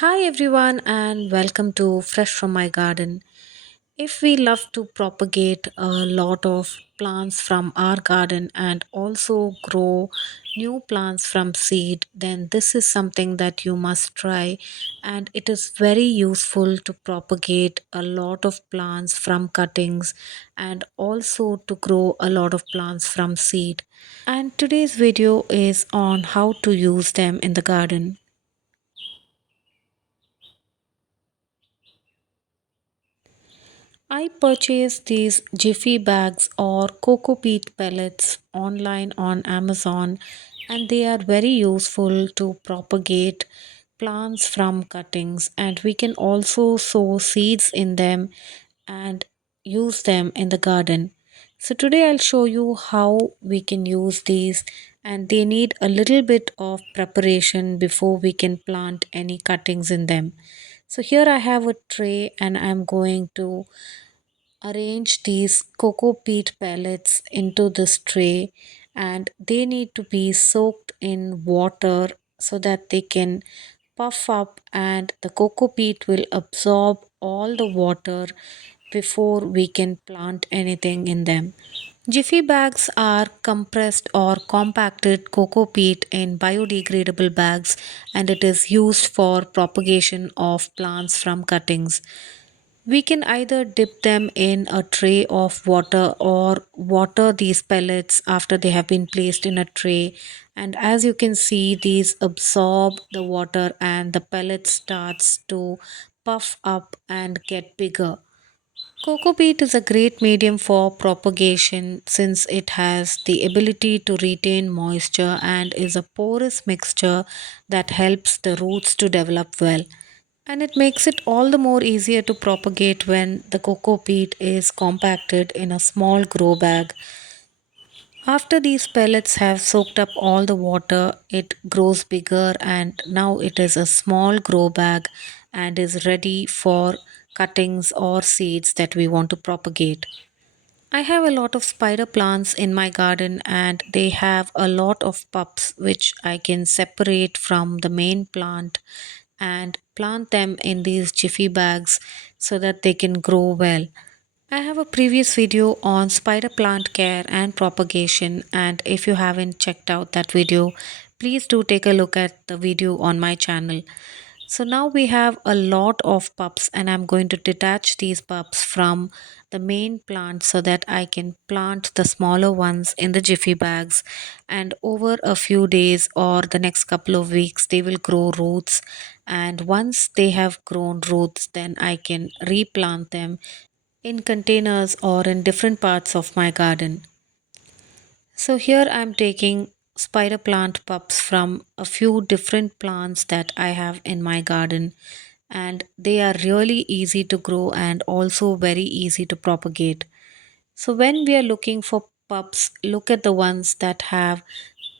Hi everyone and welcome to Fresh from My Garden. If we love to propagate a lot of plants from our garden and also grow new plants from seed, then this is something that you must try, and it is very useful to propagate a lot of plants from cuttings and also to grow a lot of plants from seed. And today's video is on how to use them in the garden. I purchased these Jiffy bags or Cocopeat pellets online on Amazon, and they are very useful to propagate plants from cuttings, and we can also sow seeds in them and use them in the garden. So today I'll show you how we can use these, and they need a little bit of preparation before we can plant any cuttings in them. So here I have a tray and I'm going to arrange these cocoa peat pellets into this tray, and they need to be soaked in water so that they can puff up and the cocoa peat will absorb all the water before we can plant anything in them. Jiffy bags are compressed or compacted cocoa peat in biodegradable bags, and it is used for propagation of plants from cuttings. We can either dip them in a tray of water or water these pellets after they have been placed in a tray. And as you can see, these absorb the water and the pellet starts to puff up and get bigger. Cocoa peat is a great medium for propagation since it has the ability to retain moisture and is a porous mixture that helps the roots to develop well. And it makes it all the more easier to propagate when the cocoa peat is compacted in a small grow bag. After these pellets have soaked up all the water, it grows bigger, and now it is a small grow bag and is ready for cuttings or seeds that we want to propagate. I have a lot of spider plants in my garden and they have a lot of pups which I can separate from the main plant and plant them in these jiffy bags so that they can grow well. I have a previous video on spider plant care and propagation, and if you haven't checked out that video, please do take a look at the video on my channel. So now we have a lot of pups, and I'm going to detach these pups from the main plant so that I can plant the smaller ones in the jiffy bags, and over a few days or the next couple of weeks they will grow roots, and once they have grown roots then I can replant them in containers or in different parts of my garden. So here I'm taking spider plant pups from a few different plants that I have in my garden, and they are really easy to grow and also very easy to propagate. So when we are looking for pups, look at the ones that have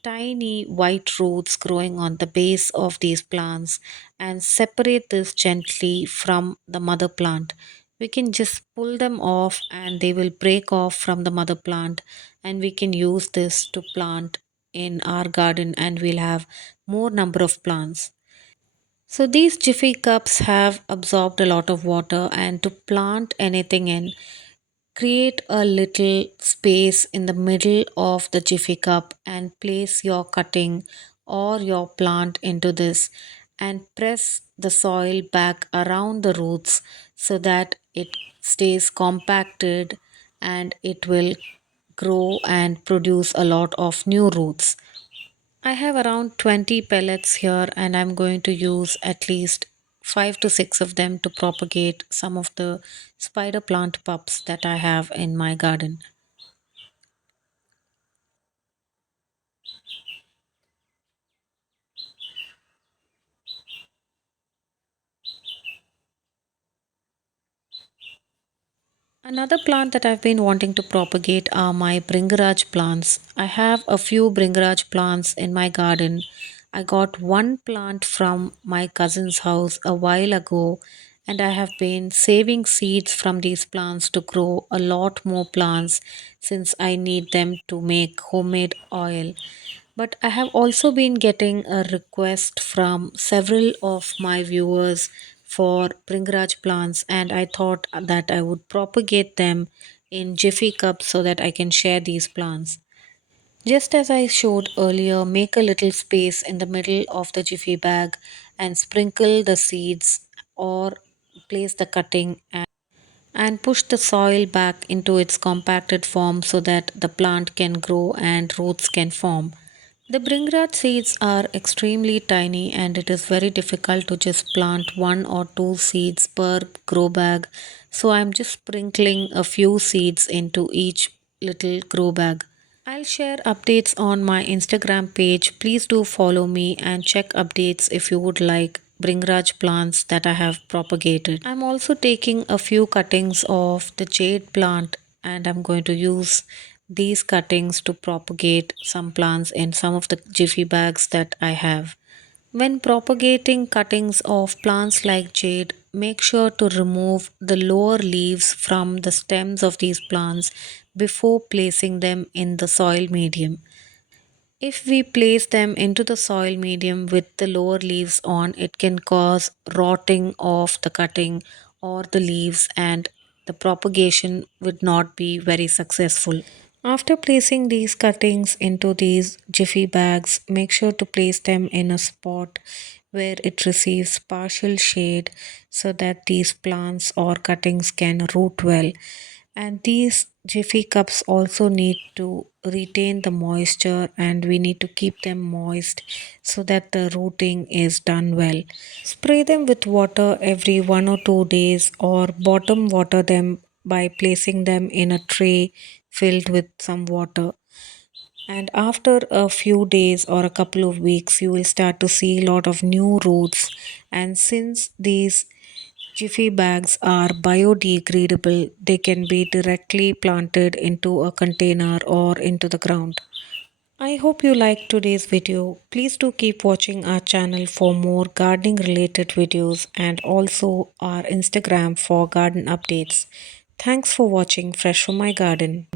tiny white roots growing on the base of these plants and separate this gently from the mother plant. We can just pull them off and they will break off from the mother plant, and we can use this to plant in our garden and we'll have more number of plants. So these jiffy cups have absorbed a lot of water, and to plant anything in, create a little space in the middle of the jiffy cup and place your cutting or your plant into this and press the soil back around the roots so that it stays compacted and it will grow and produce a lot of new roots. I have around 20 pellets here and I'm going to use at least 5 to 6 of them to propagate some of the spider plant pups that I have in my garden. Another plant that I've been wanting to propagate are my bringaraj plants. I have a few bringaraj plants in my garden. I got one plant from my cousin's house a while ago, and I have been saving seeds from these plants to grow a lot more plants since I need them to make homemade oil. But I have also been getting a request from several of my viewers for Bringraj plants, and I thought that I would propagate them in Jiffy cups so that I can share these plants. Just as I showed earlier, make a little space in the middle of the Jiffy bag and sprinkle the seeds or place the cutting and push the soil back into its compacted form so that the plant can grow and roots can form. The bringraj seeds are extremely tiny and it is very difficult to just plant one or two seeds per grow bag. So I'm just sprinkling a few seeds into each little grow bag. I'll share updates on my Instagram page. Please do follow me and check updates if you would like Bringraj plants that I have propagated. I'm also taking a few cuttings of the jade plant and I'm going to use these cuttings to propagate some plants in some of the jiffy bags that I have. When propagating cuttings of plants like jade, make sure to remove the lower leaves from the stems of these plants before placing them in the soil medium. If we place them into the soil medium with the lower leaves on, it can cause rotting of the cutting or the leaves, and the propagation would not be very successful. After placing these cuttings into these jiffy bags, make sure to place them in a spot where it receives partial shade so that these plants or cuttings can root well. And these jiffy cups also need to retain the moisture and we need to keep them moist so that the rooting is done well. Spray them with water every 1 or 2 days or bottom water them by placing them in a tray filled with some water. And after a few days or a couple of weeks, you will start to see a lot of new roots. And since these jiffy bags are biodegradable, they can be directly planted into a container or into the ground. I hope you liked today's video. Please do keep watching our channel for more gardening related videos and also our Instagram for garden updates. Thanks for watching Fresh from my garden.